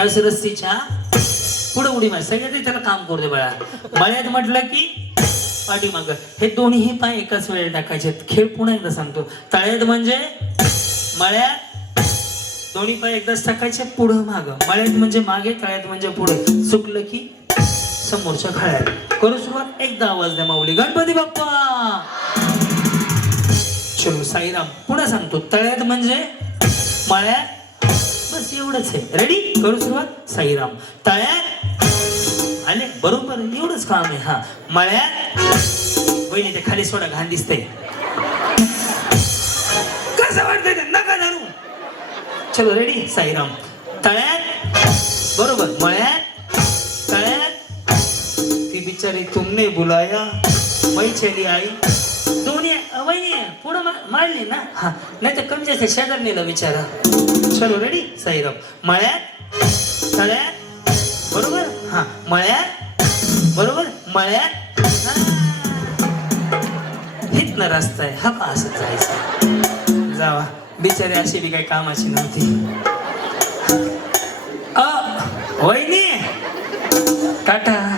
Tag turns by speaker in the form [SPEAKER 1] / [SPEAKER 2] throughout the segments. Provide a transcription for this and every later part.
[SPEAKER 1] त्यावेळेस रस्तीच्या पुढे उडी मार. सगळ्यात त्याला काम करू दे बाळा. मळ्यात म्हटलं की पाठीमाग. हे दोन्ही पाय एकाच वेळेला टाकायचे खेळ पुन्हा एकदा सांगतो. तळ्यात म्हणजे मळ्यात दोन्ही पाय एकदाच टाकायचे पुढं माग. मळ्यात म्हणजे मागे तळ्यात म्हणजे पुढे. चुकलं की समोरच्या खळ्यात. करू सुरुवात. एकदा आवाज द्या माऊली. गणपती बाप्पा! चलो साईराम. पुन्हा सांगतो. तळ्यात म्हणजे मळ्यात बस एवढंच आहे. रेडी करू सुरुवात? साईराम. तळ्यात. आले? बरोबर. एवढंच काम आहे. हा. मळ्यात. बहिणी ते खाली सोडा. घाण दिसते कसं वाटतंय ते? नका धरू. चलो रेडी साईराम. तळ्यात. बरोबर. मळ्यात. तळ्यात. ती बिचारी तुमने बुलाया. मै चली आई. दोन्ही वहिनी पुढं मा- ना? हा नाही तर कमी जास्त शेजारणीला विचारा चलो रेडी साईराम. मळ्यात तळ्यात बरोबर? हा मळ्यात बरोबर? मळ्यात हा. हितनं रस्ता आहे. हा का असं जायचं. जावा. बिचारी अशी बी काही कामाची नव्हती. अ वहिनी! टाटा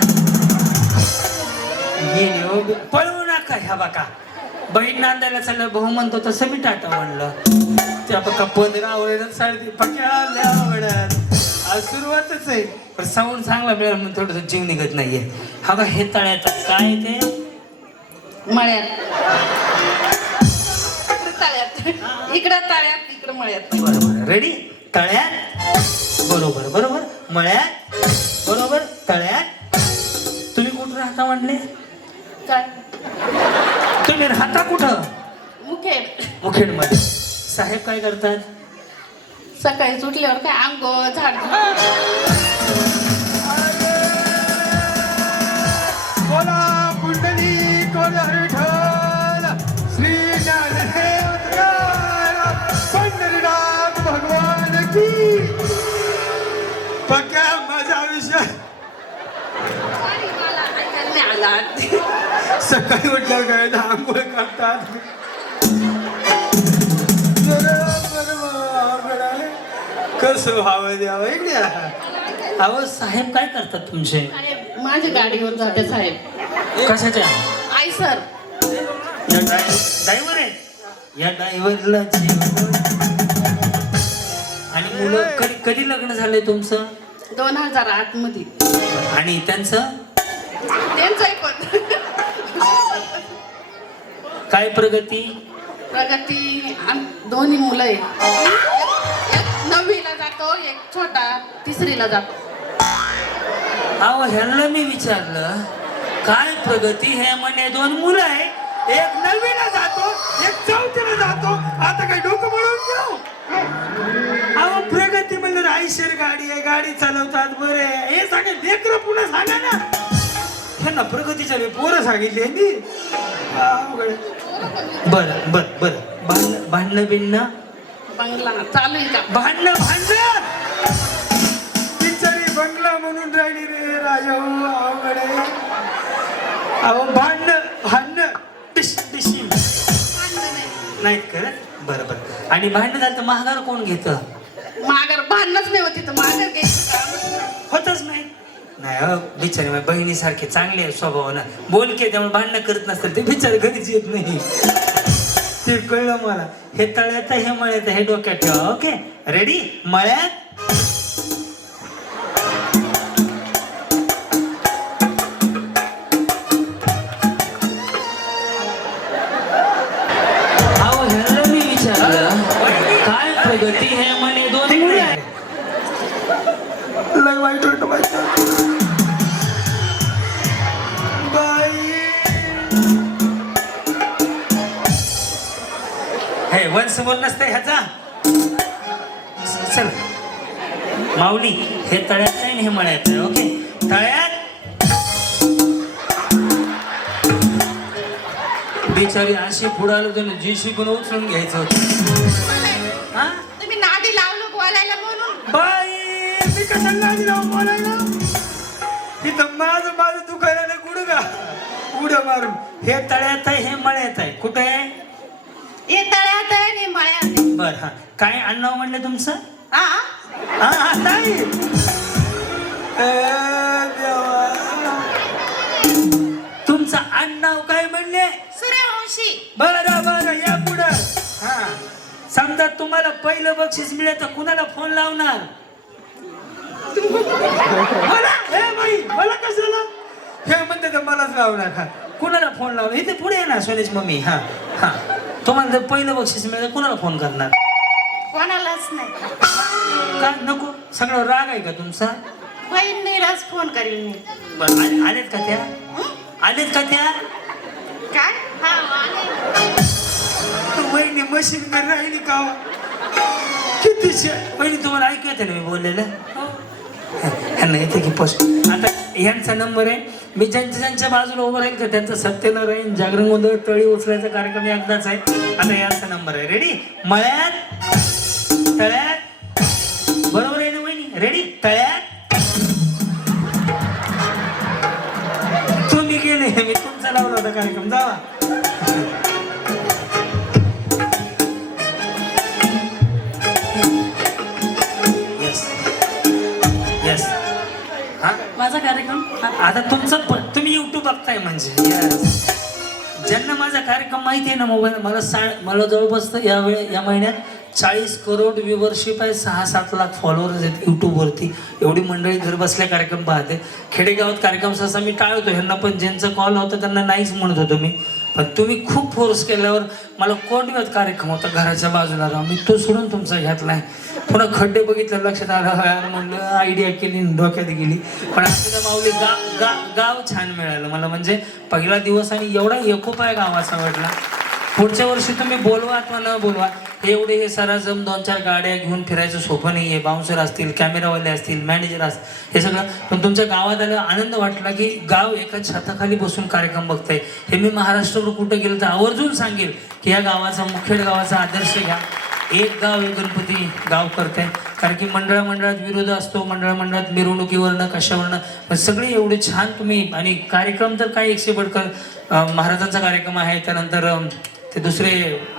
[SPEAKER 1] हो पळवू नका ह्या बाका. बहीण नांदायला चाललं भाऊ म्हणतो तसं मी टाटा म्हणलं त्या बघा पंधरा आवडत साडे आज सुरुवातच आहे. पण साऊंड चांगला मिळेल म्हणून थोडस जीव निघत नाहीये. हा बा हे तळ्यात काय ते?
[SPEAKER 2] मळ्यात. तळ्यात. इकडं तळ्यात इकडं मळ्यात.
[SPEAKER 1] बरोबर. रेडी तळ्यात? बरोबर बरोबर. मळ्यात? बरोबर. तळ्यात? तुम्ही कुठं राहता म्हणले
[SPEAKER 2] काय?
[SPEAKER 1] तुम्ही राहता कुठं?
[SPEAKER 2] मुखेड.
[SPEAKER 1] मुखेडमध्ये. साहेब काय करतात?
[SPEAKER 2] सकाळी सुटल्यावर काय अंग झाड
[SPEAKER 3] सकाळी उठल्यावर काय आंघोळ करतात. आहे. कसं व्हावं द्यावं इकडे.
[SPEAKER 1] अहो साहेब काय करतात तुमचे?
[SPEAKER 2] माझ्या गाडीवर जाते साहेब.
[SPEAKER 1] कशाच्या?
[SPEAKER 2] आई सर.
[SPEAKER 1] या ड्रायव्हर आहेत. या ड्रायव्हरला आणि मुलं कधी कधी लग्न झालंय तुमचं?
[SPEAKER 2] दोन हजार आठमध्ये
[SPEAKER 1] आणि त्यांचं?
[SPEAKER 2] त्यांचं पण
[SPEAKER 1] काय प्रगती?
[SPEAKER 2] प्रगती आम- दोन्ही मुलं आहे एक नववीला जातो एक छोटा तिसरीला जातो.
[SPEAKER 1] अहो ह्यांना मी विचारलं काय प्रगती? हे म्हणे दोन मुलं आहे एक नववीला जातो एक चौथीला जातो. आता काय डोकं म्हणून घेऊ. अहो प्रगती म्हणजे आयशर गाडी आहे गाडी चालवतात बरे हे सांगा लेकर पुन्हा सांगा ना. ह्यांना प्रगतीच्या मी पोरं सांगितली मी. बर बर बर. भांडण भांडणं बिणणं
[SPEAKER 2] बंगला चालू आहे का?
[SPEAKER 1] भांडणं भांडणं?
[SPEAKER 3] बिचारी बंगला म्हणून राहिली रे राजा हो, अवघड. आहे.
[SPEAKER 1] अहो भांडणं भांडणं. डिश डिशी
[SPEAKER 2] भांडणं नाही.
[SPEAKER 1] नाही करत? बरं बरं. आणि भांडणं झालं तर महागार कोण घेतं?
[SPEAKER 2] माघार भांडणच नाही होती तर माघार घ्यायचं
[SPEAKER 1] होतच नाही. नाही अहो, बिचारे माझ्या बहिणीसारखे चांगले आहे स्वभावानं. बोलके त्यामुळे भांडणं करत नसतील ते बिचारे घरीच येत नाही. ते कळलं मला. हे तळ्यात हे मळ्यात हे डोक्यात ठेवा ओके? रेडी मळ्यात? मी विचारलं काय प्रगती हे म्हणे दोन मुलं आहे.
[SPEAKER 3] लय वाईट वाटत
[SPEAKER 1] वंश बोल नसतं ह्याचा? चल. माऊली हे तळ्यात आणि हे मळ्यात आहे ओके? तळ्यात? बिचारी अशी पुढालो त्यानं जीशी पण उचलून घ्यायचं होतं. हा?
[SPEAKER 2] तुम्ही नादी लावलं बोलायला म्हणून.
[SPEAKER 1] बाई मी कशाला लाजी लावून बोलायला?
[SPEAKER 3] इथं माझं माझं दुखायला नाही कुठं का उड्या मारून.
[SPEAKER 1] हे तळ्यात आहे हे मळ्यात आहे. कुठे आहे?
[SPEAKER 2] हे तळ्यात
[SPEAKER 1] बर हा. काय अण्णाव म्हणलं तुमचं?
[SPEAKER 2] हा
[SPEAKER 1] हा हा नाही
[SPEAKER 3] ए देवा.
[SPEAKER 1] तुमचं आडनाव काय म्हणले?
[SPEAKER 2] सूर्यवंशी.
[SPEAKER 1] बरं बरं या पुढं. हा. समजा तुम्हाला पहिलं बक्षीस मिळेल तर कुणाला फोन लावणार? मला? हे बाई मला कशाला?
[SPEAKER 3] हे म्हणते तर मलाच लावू नका
[SPEAKER 1] कुणाला फोन लावणार? इथे पुढे ना सोनेश मम्मी हा हा. तुम्हाला जर पहिलं बक्षीस मिळेल कुणाला फोन करणार?
[SPEAKER 2] कोणालाच नाही.
[SPEAKER 1] का नको. सगळं राग आहे का तुमचा?
[SPEAKER 2] बहिणीलाच फोन करीन मी.
[SPEAKER 1] बरं आ- आलेत का त्या?
[SPEAKER 2] हं?
[SPEAKER 1] आलेत का त्या?
[SPEAKER 2] काय? हा आले.
[SPEAKER 3] वहिनी मशीन राहिली का हो? किती शे
[SPEAKER 1] पहिली तुम्हाला ऐकू येते ना मी बोललेलं? ह्यांना येते की पोस्ट. आता ह्यांचा नंबर आहे. मी ज्यांच्या ज्यांच्या बाजूला उभं राहील का त्यांचं सत्यनारायण राहील जागरण गोंधळ तळी उचलायचा कार्यक्रम एकदाच आहे. आता यांचा नंबर आहे. रेडी मळ्यात तळ्यात. बरोबर आहे ना वहिनी? रेडी तळ्यात. तुम्ही गेले मी तुमचा लावला होता कार्यक्रम.
[SPEAKER 2] जा.
[SPEAKER 1] आता तुमचं तुम्ही युट्यूब बघताय म्हणजे. ज्यांना माझा कार्यक्रम माहिती आहे ना मोबाईल मला सा मला जवळपास तर या वेळ या महिन्यात चाळीस करोड व्ह्युवरशिप आहे सहा सात लाख फॉलोअर्स आहेत यूट्यूबवरती एवढी मंडळी घर बसल्या कार्यक्रम पाहते. खेडेगावात कार्यक्रम सहसा मी टाळतो. ह्यांना पण ज्यांचा कॉल होता त्यांना नाहीच म्हणत होतो मी. पण तुम्ही खूप फोर्स केल्यावर मला कोटव्यात कार्यक्रम होता घराच्या बाजूला राव मी तो सोडून तुमचा घेतलाय. पुन्हा खड्डे बघितलं लक्षात आलं यार म्हणलं आयडिया केली डोक्यात गेली. पण आपल्याला माऊली गा गा गाव छान मिळालं. मला म्हणजे पहिला दिवस आणि एवढा एकोप आहे गावाचा वाटला. पुढच्या वर्षी तुम्ही बोलवा अथवा न बोलवा हे एवढे हे सराजम दोन चार गाड्या घेऊन फिरायचं सोपं नाही आहे बाउन्सर असतील कॅमेरावाले असतील मॅनेजर असतील हे सगळं. पण तुमच्या गावात आलं आनंद वाटला की गाव एका छताखाली बसून कार्यक्रम बघताय. हे मी महाराष्ट्रावर कुठं गेलं तर आवर्जून सांगेल की या गावाचा मुखेड गावाचा आदर्श घ्या. एक गाव एक गणपती गाव करते कारण की मंडळा मंडळात विरोध असतो मंडळा मंडळात मिरवणुकीवरनं कशावरनं. पण सगळे एवढे छान तुम्ही आणि कार्यक्रम तर काय एकशे बडकर महाराजांचा कार्यक्रम आहे. त्यानंतर ते दुसरे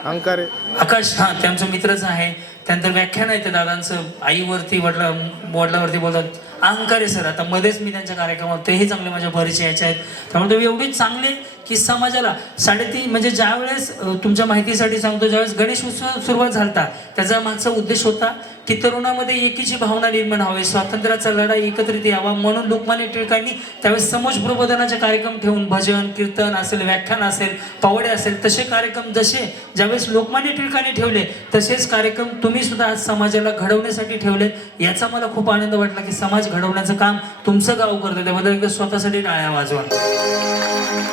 [SPEAKER 4] अंकारे
[SPEAKER 1] आकाश हा त्यांचं मित्रच आहे. त्यानंतर व्याख्यान आहे ते दादांचं. आईवरती वडला वडिलावरती बोलतात अहंकारी सर. आता मध्येच मी त्यांच्या कार्यक्रमात तेही चांगले माझ्या परिचयाचे आहेत. त्यामुळे तुम्ही एवढे चांगले की समाजाला साडेतीन म्हणजे ज्या वेळेस तुमच्या माहितीसाठी सांगतो ज्यावेळेस गणेश उत्सव सुरुवात झाला त्याचा मागचा उद्देश होता की तरुणामध्ये एकीची भावना निर्माण व्हावी स्वातंत्र्याचा लढा एकत्रित यावा म्हणून लोकमान्य टिळकांनी त्यावेळेस समोज प्रबोधनाचे कार्यक्रम ठेवून भजन कीर्तन असेल व्याख्यान असेल पावडे असेल तसे कार्यक्रम जसे ज्यावेळेस लोकमान्य टिळकांनी ठेवले तसेच कार्यक्रम तुम्ही सुद्धा आज समाजाला घडवण्यासाठी ठेवले याचा मला खूप आनंद वाटला की समाज घडवण्याचं काम तुमचं गाव करतं त्याबद्दल एकदा स्वतःसाठी टाळ्या वाजवा.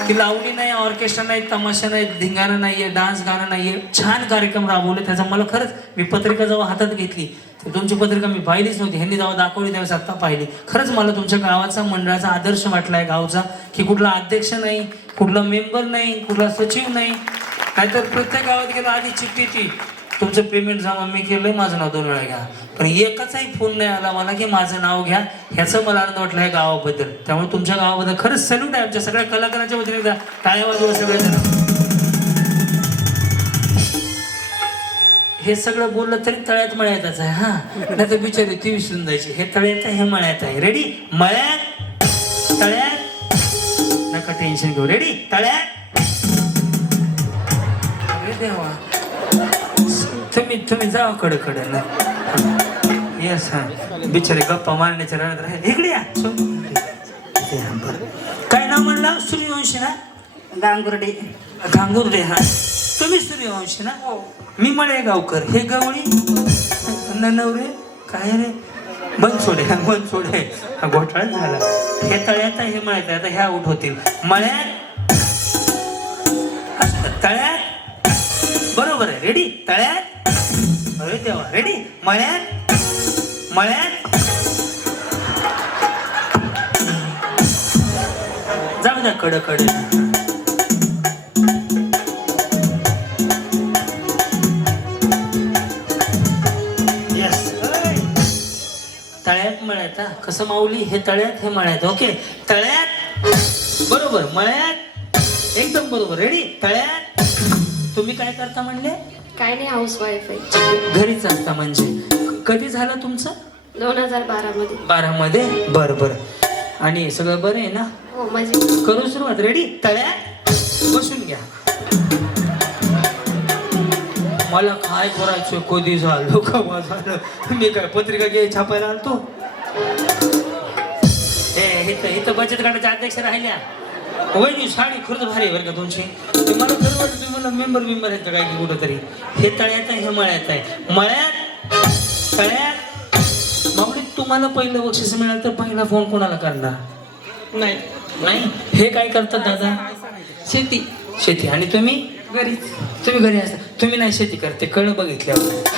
[SPEAKER 1] की लावणी नाही ऑर्केस्ट्रा नाही तमाशा नाही धिंगाणं नाहीये डान्स गाणं नाहीये. छान कार्यक्रम राबवले त्याचा मला खरंच मी पत्रिका जेव्हा हातात घेतली तर तुमची पत्रिका मी पाहिलीच नव्हती. ह्यांनी जेव्हा दाखवली त्यावेळेस आत्ता पाहिली. खरंच मला तुमच्या गावाचा मंडळाचा आदर्श वाटलाय गावचा की कुठला अध्यक्ष नाही कुठला मेंबर नाही कुठला सचिव नाही. नाहीतर प्रत्येक गावात गेलं आधी चिठ्ठी ती. तुमचं पेमेंट जमा मी केलंय माझं नाव दोन वेळा घ्या. पण एकाचाही फोन नाही आला मला की माझं नाव घ्या. ह्याचं मला आनंद वाटलं आहे गावाबद्दल. त्यामुळे तुमच्या गावाबद्दल खरंच सल्यूट आहे आमच्या सगळ्या कलाकारांच्या वतीने एकदा. टाळ्या वाजवा सगळ्या हे सगळं बोललं तरी तळ्यात मळ्यातच आहे हा. नाही तर बिचारी ती विसरून जायची. हे तळ्यात आहे हे मळ्यात आहे. रेडी मळ्यात? तळ्यात? नका टेन्शन घेऊ. रेडी तळ्यात? देवा. तुम्ही तुम्ही जावा कडे कडे ना. येस हा. बिचारे गप्पा मारण्याच्या रडत राहिले. इकडे या. काय नाव म्हणला? सूर्यवंशी ना?
[SPEAKER 2] गांगुर्डे.
[SPEAKER 1] घांगुर्डे हा. तुम्ही सूर्यवंशी ना? मी मळे गावकर हे गवळी? नवरे? काय रे? बंद सोडे हा बंद सोडे हा घोटाळा झाला. हे तळ्यात हे मळ्यात. आता ह्या आउट होतील. मळ्यात? तळ्यात? बरोबर आहे. रेडी तळ्यात? अरे देवा. रेडी मळ्यात? मळ्यात? जाऊ द्या कड कड तळ्यात मळ्यात कसं माऊली? हे तळ्यात हे मळ्यात. ओके तळ्यात? बरोबर. मळ्यात? एकदम बरोबर. रेडी तळ्यात? तुम्ही काय करता म्हणले?
[SPEAKER 5] काय नाही हाऊस वाईफ आहे.
[SPEAKER 1] घरीच असता म्हणजे? कधी झालं तुमचं?
[SPEAKER 4] दोन हजार बारा मध्ये
[SPEAKER 1] बारा मध्ये बरं. बरं आणि सगळं बरं आहे ना?
[SPEAKER 4] हो माझी
[SPEAKER 1] करू सुरुवात. रेडी तळ्या बसून घ्या. मला काय करायचं कधी झालं कवा झालं मी काय पत्रिका घे छापायला आलतो? ए इथं इथं बचत गटाच्या अध्यक्ष राहिल्या. वहिनी साडी खरंच भारी बरं का तुमची ते मला वाटतं तुम्ही मला मेंबर आहेत का काय की कुठं तरी हे तळ्यात आहे हे मळ्यात आहे. मळ्यात तळ्यात. माऊली तुम्हाला पहिलं बक्षीस मिळालं तर पहिला फोन कोणाला करणार
[SPEAKER 2] नाही.
[SPEAKER 1] नाही? हे काय करतात दादा?
[SPEAKER 2] शेती.
[SPEAKER 1] शेती. आणि तुम्ही?
[SPEAKER 2] घरीच.
[SPEAKER 1] तुम्ही घरी असता. तुम्ही नाही शेती करते कळ बघितल्यावर.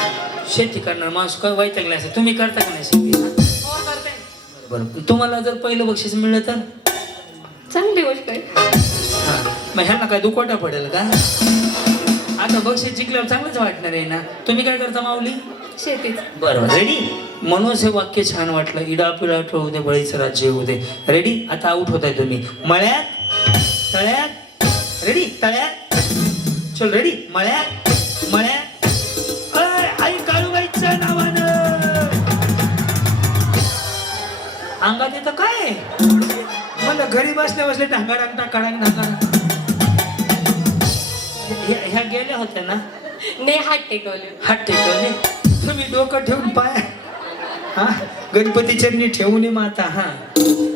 [SPEAKER 1] शेती करणार माणूस काय वैतागला असं तुम्ही करता का नाही शेती?
[SPEAKER 2] हो करते.
[SPEAKER 1] बरं. तुम्हाला जर पहिलं बक्षीस मिळलं तर?
[SPEAKER 4] चांगली गोष्ट आहे.
[SPEAKER 1] हा. मग ह्यांना काय दुकोटा पडेल का? आता बक्षीस जिंकल्यावर चांगलंच वाटणार आहे ना. तुम्ही काय करता माऊली?
[SPEAKER 4] शेतीच.
[SPEAKER 1] बरोबर. रेडी म्हणून हे वाक्य छान वाटलं. इडा पिडा होऊ दे बळीचं राज्य होऊ दे. रेडी आता आउट होत आहे तुम्ही. मळ्यात? तळ्यात? रेडी तळ्यात? चल रेडी मळ्यात? घरी बसल्या बसल्या ढांगा डांगटा कडांग ढांगा ह्या गेल्या होत्या ना?
[SPEAKER 4] ने हात टेकवले.
[SPEAKER 1] हात टेकवले? तुम्ही डोकं ठेवून पाय. हा? गणपती चरणी ठेवून ये माता हा.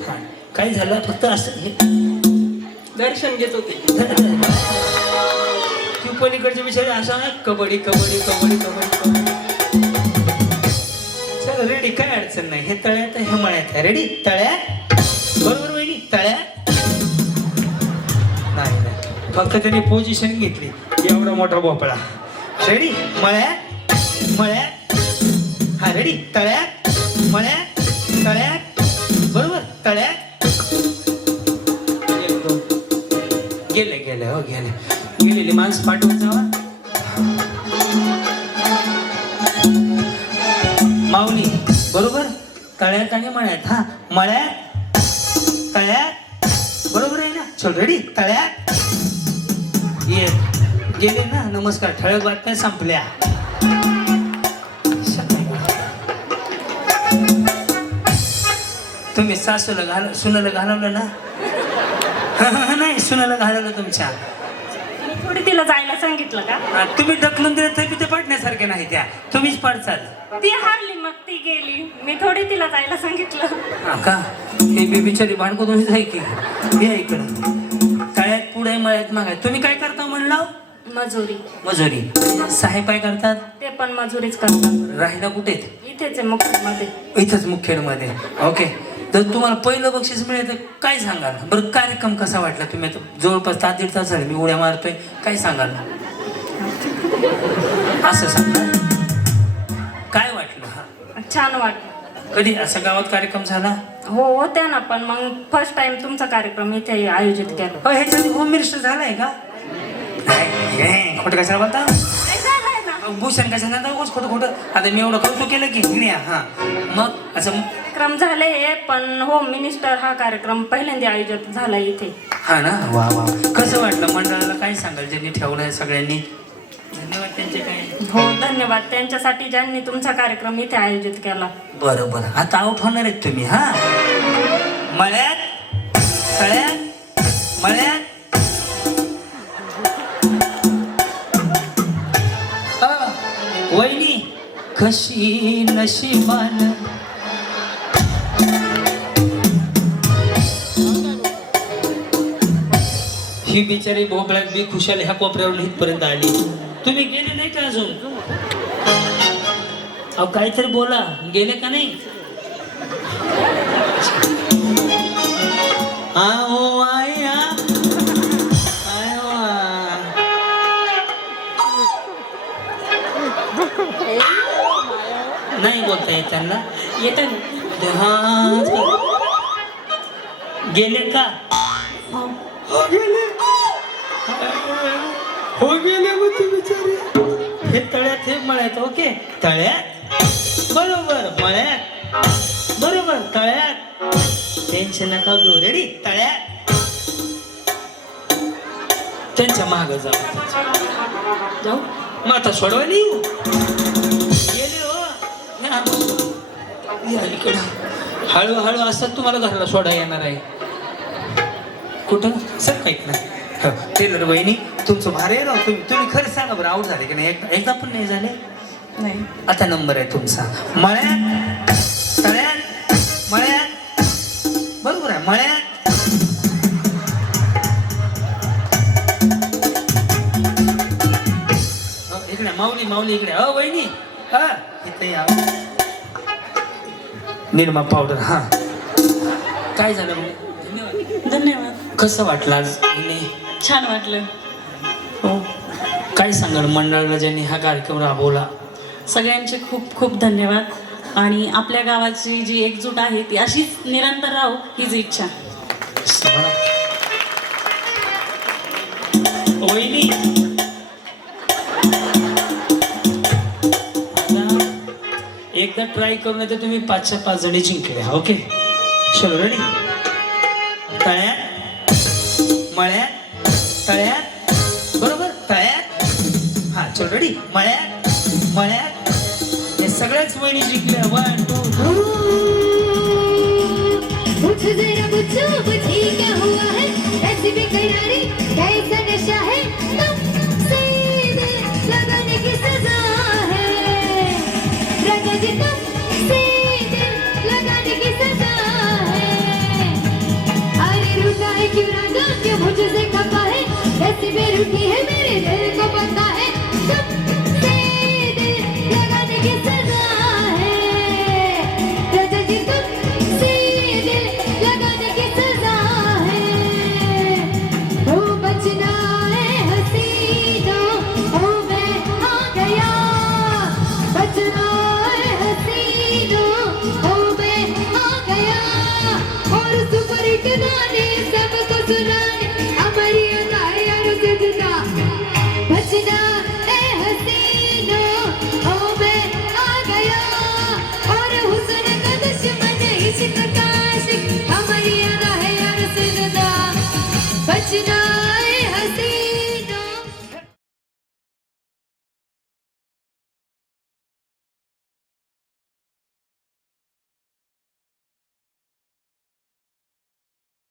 [SPEAKER 1] हा. काय झालं? फक्त असं
[SPEAKER 2] दर्शन घेत होते.
[SPEAKER 1] तू पलीकडचे विचार असं कबड्डी कबड्डी कबड्डी कबड्डी कबड्डी. चल रेडी काय अडचण नाही. हे तळ्यात हे मळ्यात रेडी तळ्यात? बरोबर वहिनी? तळ्यात? नाही नाही. फक्त त्याने पोझिशन घेतली. एवढा मोठा भोपळा. रेडी मळ्यात? मळ्यात? हा रेडी तळ्यात? मळ्यात? तळ्यात? बरोबर? तळ्यात? एक, दोन. गेले गेले हो गेले. गेलेली माणसं पाठवून जावा हो. माऊली बरोबर? तळ्यात आणि मळ्यात हा. मळ्यात? तळ्यात बरोबर आहे ना चल रेडी तळ्यात ये गेले ना नमस्कार ठळक बातम्या संपल्या तुम्ही सासूला घाल सुनाला घालवलं ना नाही सुनाला घालवलं तुमच्या
[SPEAKER 5] थोडी तिला जायला सांगितलं का
[SPEAKER 1] तुम्ही ढकलून दिलं तरी ते पडण्यासारखे नाही त्या तुम्हीच पडचाल
[SPEAKER 5] ती हारली मग ती गेली मी थोडी तिला जायला सांगितलं.
[SPEAKER 1] हा. का? हे बी बिचारी भांडको तुमचीच आहे की? हे इकडं. तळ्यात पुढे मळ्यात मागाय तुम्ही काय करता म्हणलं?
[SPEAKER 5] मजुरी.
[SPEAKER 1] मजुरी. साहेब काय करतात?
[SPEAKER 5] ते पण मजुरीच करतात.
[SPEAKER 1] राहिला कुठे?
[SPEAKER 5] इथेच आहे मुख्यमध्ये
[SPEAKER 1] इथंच मुखेडमध्ये. ओके. तर तुम्हाला पहिलं बक्षीस मिळेल तर काय सांगाल? बरं कार्यक्रम कसा वाटला? तुम्ही आता जवळपास तास दीड तास झाले मी उड्या मारतोय. काय सांगाल? असं सांगा. हा
[SPEAKER 5] छान वाटलं.
[SPEAKER 1] कधी असा गावात कार्यक्रम झाला?
[SPEAKER 5] हो होत्या ना पण मग फर्स्ट टाइम तुमचा कार्यक्रम इथे आयोजित केला.
[SPEAKER 1] हो ह्याच्या आधी होम मिनिस्टर झालाय का? नाही, हे, खोटं कशाला बोलता?
[SPEAKER 5] झालंय ना
[SPEAKER 1] भूषण कशाला बोलता उगाच खोटं खोटं. आता मी एवढं कौतुक केलं की नाही हा. मग असं
[SPEAKER 5] कार्यक्रम झाले हे पण होम मिनिस्टर हा कार्यक्रम पहिल्यांदा आयोजित झाला इथे.
[SPEAKER 1] हा ना? वा वा. कसं वाटलं मंडळाला? काय सांगाल? ज्यांनी ठेवलंय सगळ्यांनी? धन्यवाद त्यांचे काय
[SPEAKER 5] हो धन्यवाद. त्यांच्यासाठी ज्यांनी तुमचा कार्यक्रम इथे आयोजित केला.
[SPEAKER 1] बरं बरं. आता आउट होणार आहेत तुम्ही हा? मळ्यात सळ्यात मळ्यात. हा, वहिनी कशी नशिबान? ही बिचारी भोपळ्यात बी खुशाल ह्या कोपऱ्यावरून इथपर्यंत आली. तुम्ही गेले नाही का अजून? अहो काहीतरी बोला. गेले का नाही. नाही बोलता येत त्यांना.
[SPEAKER 5] येतं
[SPEAKER 1] हा गेले का? हो गेले. हो गेले मग ते बिचारे हे तळ्यात हे मळ्यात ओके. तळ्यात? बरोबर मळ्यात बरोबर तळ्यात. टेन्शन नका घेऊ रेडी तळ्यात. त्यांच्या माग जाऊ जाऊ. मग आता सोडवायला येऊ. गेले हो. या इकडं. हळूहळू असं तुम्हाला घराला सोडा येणार आहे. कुठं? सर माहीत नाही हो, टेलर वहिनी तुमचं भारी आहे राव. तुम्ही तुम्ही खरं सांगा बरं आऊट झाले की नाही? एकदा एकदा पण नाही झाले?
[SPEAKER 6] नाही.
[SPEAKER 1] आता नंबर आहे तुमचा. मळ्यात तळ्यात मळ्यात. बरोबर आहे मळ्यात. इकडे माऊली माऊली इकडे. अ वहिनी हा इथे या. निरमा पावडर हा. काय झालं
[SPEAKER 7] धन्यवाद.
[SPEAKER 1] कसं वाटलं आज? हिने?
[SPEAKER 7] छान वाटलं. हो.
[SPEAKER 1] काय सांगाल मंडळाला ज्यांनी हा कार्यक्रम राबवला?
[SPEAKER 7] सगळ्यांचे खूप खूप धन्यवाद. आणि आपल्या गावाची जी एकजूट आहे ती अशीच निरंतर राहू हीच इच्छा.
[SPEAKER 1] एकदा ट्राय करून तर तुम्ही पाचच्या पाच जणी जिंकल्या ओके चलो रेडी तळ्यात मळ्यात तळ्यात. बरोबर तळ्यात. हा चलो रेडी मळ्यात सगळ्याच वहिनी जिंकल्या वन